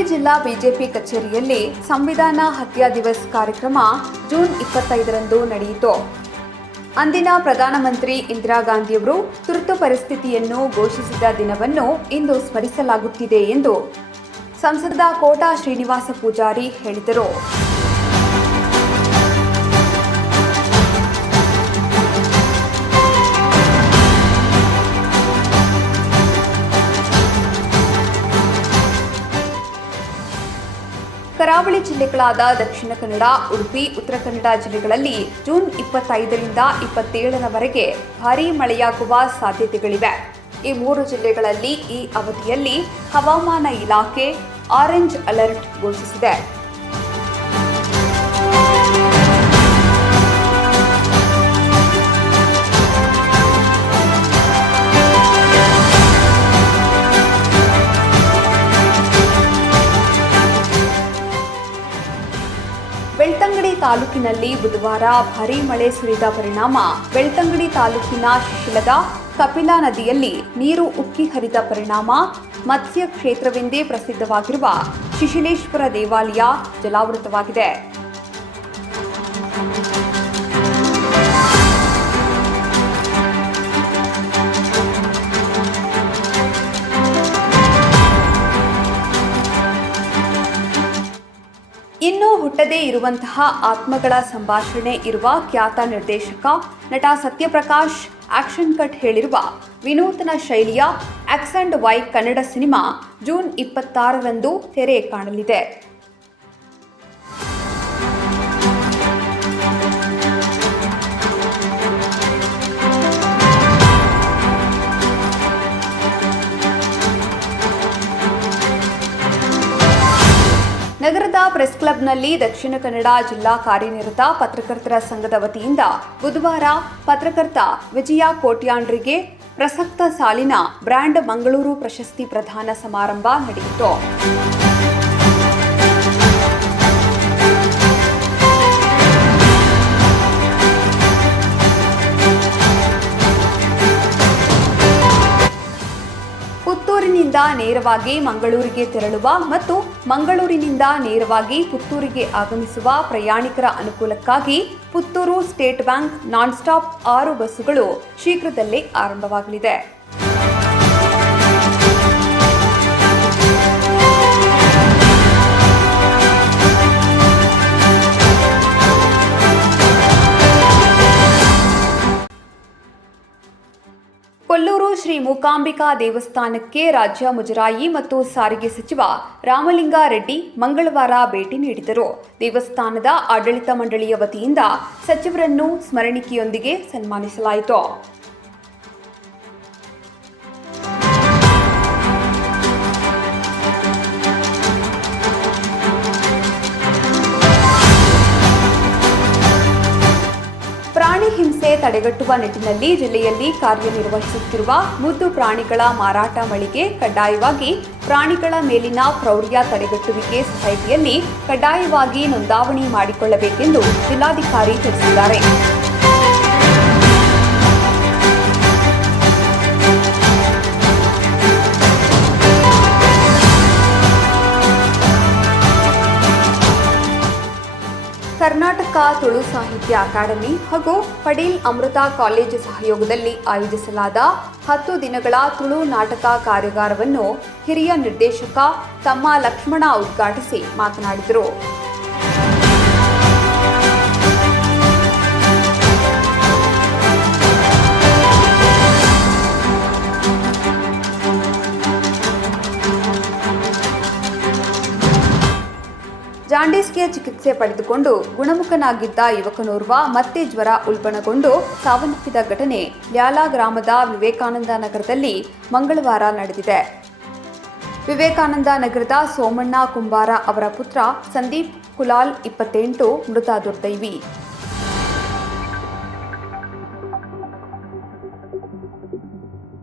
ಜಿಲ್ಲಾ ಬಿಜೆಪಿ ಕಚೇರಿಯಲ್ಲಿ ಸಂವಿಧಾನ ಹತ್ಯಾ ದಿವಸ್ ಕಾರ್ಯಕ್ರಮ ಜೂನ್ ಇಪ್ಪತ್ತೈದರಂದು ನಡೆಯಿತು. ಅಂದಿನ ಪ್ರಧಾನಮಂತ್ರಿ ಇಂದಿರಾ ಗಾಂಧಿಯವರು ತುರ್ತು ಪರಿಸ್ಥಿತಿಯನ್ನು ಘೋಷಿಸಿದ ದಿನವನ್ನು ಇಂದು ಸ್ಮರಿಸಲಾಗುತ್ತಿದೆ ಎಂದು ಸಂಸದ ಕೋಟಾ ಶ್ರೀನಿವಾಸ ಪೂಜಾರಿ ಹೇಳಿದರು. ಕರಾವಳಿ ಜಿಲ್ಲೆಗಳಾದ ದಕ್ಷಿಣ ಕನ್ನಡ, ಉಡುಪಿ, ಉತ್ತರ ಕನ್ನಡ ಜಿಲ್ಲೆಗಳಲ್ಲಿ ಜೂನ್ ಇಪ್ಪತ್ತೈದರಿಂದ ಇಪ್ಪತ್ತೇಳರವರೆಗೆ ಭಾರೀ ಮಳೆಯಾಗುವ ಸಾಧ್ಯತೆಗಳಿವೆ. ಈ ಮೂರು ಜಿಲ್ಲೆಗಳಲ್ಲಿ ಈ ಅವಧಿಯಲ್ಲಿ ಹವಾಮಾನ ಇಲಾಖೆ ಆರೆಂಜ್ ಅಲರ್ಟ್ ಘೋಷಿಸಿದೆ. ಬೆಳ್ತಂಗಡಿ ತಾಲೂಕಿನಲ್ಲಿ ಬುಧವಾರ ಭಾರೀ ಮಳೆ ಸುರಿದ ಪರಿಣಾಮ. ಬೆಳ್ತಂಗಡಿ ತಾಲೂಕಿನ ಶಿಶಿಲದ ಕಪಿಲಾ ನದಿಯಲ್ಲಿ ನೀರು ಉಕ್ಕಿ ಹರಿದ ಪರಿಣಾಮ. ಮತ್ಸ್ಯ ಕ್ಷೇತ್ರವೆಂದೇ ಪ್ರಸಿದ್ಧವಾಗಿರುವ ಶಿಶಿಲೇಶ್ವರ ದೇವಾಲಯ ಜಲಾವೃತವಾಗಿದೆ. ಇನ್ನೂ ಹುಟ್ಟದೇ ಇರುವಂತಹ ಆತ್ಮಗಳ ಸಂಭಾಷಣೆ ಇರುವ ಖ್ಯಾತ ನಿರ್ದೇಶಕ ನಟ ಸತ್ಯಪ್ರಕಾಶ್ ಆಕ್ಷನ್ ಕಟ್ ಹೇಳಿರುವ ವಿನೂತನ ಶೈಲಿಯ X and Y Kannada cinema June ಇಪ್ಪತ್ತಾರರಂದು ತೆರೆ ಕಾಣಲಿದೆ. ನಗರದ ಪ್ರೆಸ್ ಕ್ಲಬ್ನಲ್ಲಿ ದಕ್ಷಿಣ ಕನ್ನಡ ಜಿಲ್ಲಾ ಕಾರ್ಯನಿರತ ಪತ್ರಕರ್ತರ ಸಂಘದ ವತಿಯಿಂದ ಬುಧವಾರ ಪತ್ರಕರ್ತ ವಿಜಯ ಕೋಟ್ಯಾಂಡ್ರಿಗೆ ಪ್ರಸಕ್ತ ಸಾಲಿನ ಬ್ರ್ಯಾಂಡ್ ಮಂಗಳೂರು ಪ್ರಶಸ್ತಿ ಪ್ರದಾನ ಸಮಾರಂಭ ನಡೆಯಿತು. ಪುತ್ತೂರಿನಿಂದ ನೇರವಾಗಿ ಮಂಗಳೂರಿಗೆ ತೆರಳುವ ಮತ್ತು ಮಂಗಳೂರಿನಿಂದ ನೇರವಾಗಿ ಪುತ್ತೂರಿಗೆ ಆಗಮಿಸುವ ಪ್ರಯಾಣಿಕರ ಅನುಕೂಲಕ್ಕಾಗಿ Puttur state bank non stop ಆರು ಬಸ್ಸುಗಳು ಶೀಘ್ರದಲ್ಲೇ ಆರಂಭವಾಗಲಿದೆ. ಕೊಲ್ಲೂರು ಶ್ರೀ ಮೂಕಾಂಬಿಕಾ ದೇವಸ್ಥಾನಕ್ಕೆ ರಾಜ್ಯ ಮುಜರಾಯಿ ಮತ್ತು ಸಾರಿಗೆ ಸಚಿವ ರಾಮಲಿಂಗಾರೆಡ್ಡಿ ಮಂಗಳವಾರ ಭೇಟಿ ನೀಡಿದರು. ದೇವಸ್ಥಾನದ ಆಡಳಿತ ಮಂಡಳಿಯ ವತಿಯಿಂದ ಸಚಿವರನ್ನು ಸ್ಮರಣಿಕೆಯೊಂದಿಗೆ ಸನ್ಮಾನಿಸಲಾಯಿತು. ತಡೆಗಟ್ಟುವ ನಿಟ್ಟಿನಲ್ಲಿ ಜಿಲ್ಲೆಯಲ್ಲಿ ಕಾರ್ಯನಿರ್ವಹಿಸುತ್ತಿರುವ ಮುದ್ದು ಪ್ರಾಣಿಗಳ ಮಾರಾಟ ಮಳಿಗೆ ಕಡ್ಡಾಯವಾಗಿ ಪ್ರಾಣಿಗಳ ಮೇಲಿನ ಪ್ರೌಢ್ಯ ತಡೆಗಟ್ಟುವಿಕೆ ಸೊಸೈಟಿಯಲ್ಲಿ ಕಡ್ಡಾಯವಾಗಿ ನೋಂದಾವಣಿ ಮಾಡಿಕೊಳ್ಳಬೇಕೆಂದು ಜಿಲ್ಲಾಧಿಕಾರಿ ತಿಳಿಸಿದ್ದಾರೆ. ಕರ್ನಾಟಕ ತುಳು ಸಾಹಿತ್ಯ ಅಕಾಡೆಮಿ ಹಾಗೂ ಪಡೀಲ್ ಅಮೃತ ಕಾಲೇಜು ಸಹಯೋಗದಲ್ಲಿ ಆಯೋಜಿಸಲಾದ ಹತ್ತು ದಿನಗಳ ತುಳು ನಾಟಕ ಕಾರ್ಯಾಗಾರವನ್ನು ಹಿರಿಯ ನಿರ್ದೇಶಕ ತಮ್ಮ ಲಕ್ಷ್ಮಣ ಉದ್ಘಾಟಿಸಿ ಮಾತನಾಡಿದರು. ಜಾಂಡೀಸ್ಗೆ ಚಿಕಿತ್ಸೆ ಪಡೆದುಕೊಂಡು ಗುಣಮುಖನಾಗಿದ್ದ ಯುವಕನೋರ್ವ ಮತ್ತೆ ಜ್ವರ ಉಲ್ಬಣಗೊಂಡು ಸಾವನ್ನಪ್ಪಿದ ಘಟನೆ ಲ್ಯಾಲಾ ಗ್ರಾಮದ ವಿವೇಕಾನಂದ ನಗರದಲ್ಲಿ ಮಂಗಳವಾರ ನಡೆದಿದೆ. ವಿವೇಕಾನಂದ ನಗರದ ಸೋಮಣ್ಣ ಕುಂಬಾರ ಅವರ ಪುತ್ರ ಸಂದೀಪ್ ಕುಲಾಲ್ ಇಪ್ಪತ್ತೆಂಟು ಮೃತ ದುರ್ದೈವಿ.